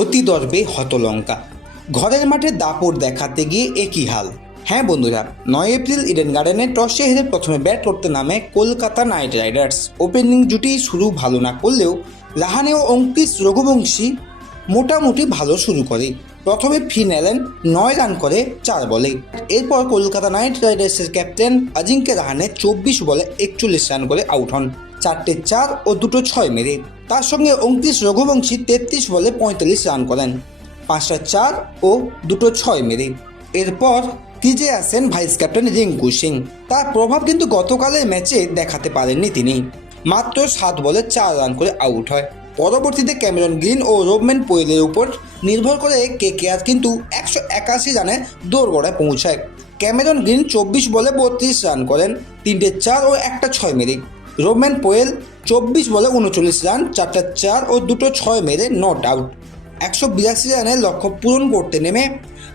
অতি দর্পে হতলঙ্কা। ঘরের মাঠে দাপট দেখাতে গিয়ে একই হাল। হ্যাঁ বন্ধুরা, 9 এপ্রিল ইডেন গার্ডেনে টসে হেরে প্রথমে ব্যাট করতে নামে কলকাতা নাইট রাইডার্স। ওপেনিং জুটি শুরু ভালো না করলেও রাহানে ও অঙ্কিশ রঘুবংশী মোটামুটি ভালো শুরু করে। প্রথমে ফিন অ্যালেন 9 রান করে 4 বলে। এরপর কলকাতা নাইট রাইডার্সের ক্যাপ্টেন অজিঙ্ক্য রাহানে 24 বলে 41 রান করে আউট হন, 4টে 4 ও 2টো 6 মেরে। তার সঙ্গে অঙ্কিশ রঘুবংশী 33 বলে 45 রান করেন, 5টা 4 ও 2টো 6 মেরে। এরপর ক্রিজে আসেন ভাইস ক্যাপ্টেন রিঙ্কু সিং। তার প্রভাব কিন্তু গতকালের ম্যাচে দেখাতে পারেননি তিনি, মাত্র 7 বলে 4 রান করে আউট হয়। পরবর্তীতে ক্যামেরন গ্রিন ও রোবম্যান পোয়েলের উপর নির্ভর করে কেকেআর কিন্তু 181 রানে দোরগোড়ায় পৌঁছায়। ক্যামেরন গ্রিন 24 বলে 32 রান করেন, 3টে 4 ও 1টা 6 মেরে। রোবম্যান পোয়েল 24 বলে 39 রান, 4টা 4 ও 2টো 6 মেরে নট আউট। 182 রানের লক্ষ্য পূরণ করতে নেমে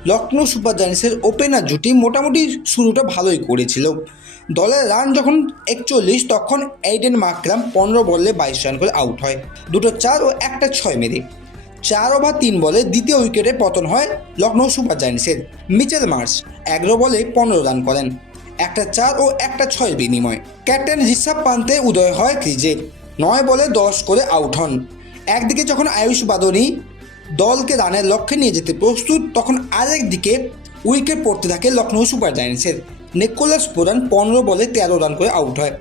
লখনৌ সুপার জায়ান্টসের ওপেনার জুটি মোটামুটি শুরুটা ভালোই করেছিল। দলের রান যখন 41 তখন এইডেন মাকরাম 15 বলে 22 রান করে আউট হয়, 2টো 4 ও 1টা 6 মেরে। 4 ওভার 3 বলে দ্বিতীয় উইকেটে পতন হয় লখনৌ সুপার জায়ান্টসের। মিচেল মার্শ 11 বলে 15 রান করেন, 1টা 4 ও 1টা 6 বিনিময়। ক্যাপ্টেন ঋষভ পান্তে উদয় হয় ক্রিজে, 9 বলে 10 করে আউট হন। একদিকে যখন আয়ুষ বাদনী দলকে রানের লক্ষ্যে নিয়ে যেতে প্রস্তুত, তখন আরেকদিকে উইকেট পড়তে থাকে লখনৌ সুপার জায়ান্টসের। নিকোলাস পুরান 15 বলে 13 রান করে আউট হয়।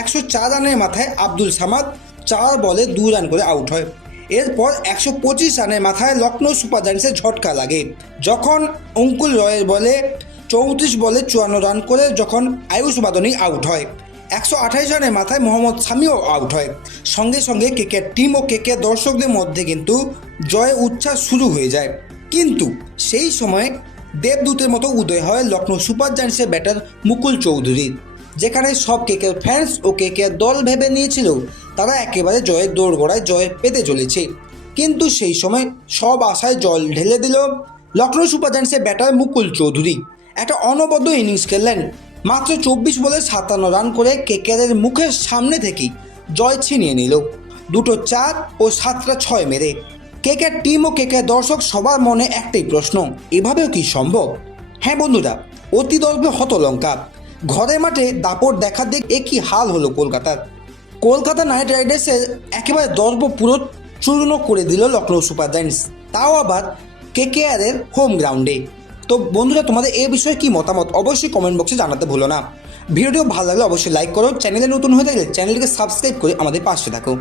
104 রানের মাথায় আব্দুল সামাদ 4 বলে 2 রান করে আউট হয়। এরপর 125 রানের মাথায় লখনৌ সুপার জায়ান্টসের ঝটকা লাগে, যখন অঙ্কুল রয়ের বলে 34 বলে 54 রান করে যখন আয়ুষ বাদনী আউট হয়। 128 রানের মাথায় মোহাম্মদ শামিও আউট হয়। সঙ্গে সঙ্গে কেকেআর টিম ও কেকেআর দর্শকদের মধ্যে কিন্তু জয় উচ্ছ্বাস শুরু হয়ে যায়। কিন্তু সেই সময় দেবদূতের মতো উদয় হয় লখনৌ সুপার জায়ান্টসের ব্যাটার মুকুল চৌধুরী। যেখানে সব কেকেআর ফ্যান্স ও কেকেআর দল ভেবে নিয়েছিল তারা একেবারে জয়ের দোরগোড়ায় জয় পেতে চলেছে, কিন্তু সেই সময় সব আশায় জল ঢেলে দিল লখনৌ সুপার জায়ান্টসের ব্যাটার মুকুল চৌধুরী। একটা অনবদ্য ইনিংস খেললেন, মাত্র 24 বলে 57 রান করে কেকেআরের মুখের সামনে থেকেই জয় ছিনিয়ে নিল, 2টো 4 ও 7টা 6 মেরে। কেকেআর টিম ও কেকেআর দর্শক সবার মনে একটাই প্রশ্ন, এভাবেও কি সম্ভব? হ্যাঁ বন্ধুরা, অতি দর্পে হতলঙ্কা। ঘরের মাঠে দাপট দেখা দিক একই হাল হলো কলকাতার। কলকাতা নাইট রাইডার্সের একেবারে দর্প পুরো চূর্ণ করে দিল লখনৌ সুপার জায়ান্টস, তাও আবার কেকেআরের হোম গ্রাউন্ডে। তো বন্ধুরা, তোমাদের এই বিষয়ে কি মতামত অবশ্যই কমেন্ট বক্সে জানাতে ভুলো না। ভিডিওটিও ভালো লাগলে অবশ্যই লাইক করো, চ্যানেলে নতুন হয়ে থাকলে চ্যানেলটিকে সাবস্ক্রাইব করে আমাদের পাশে থাকো।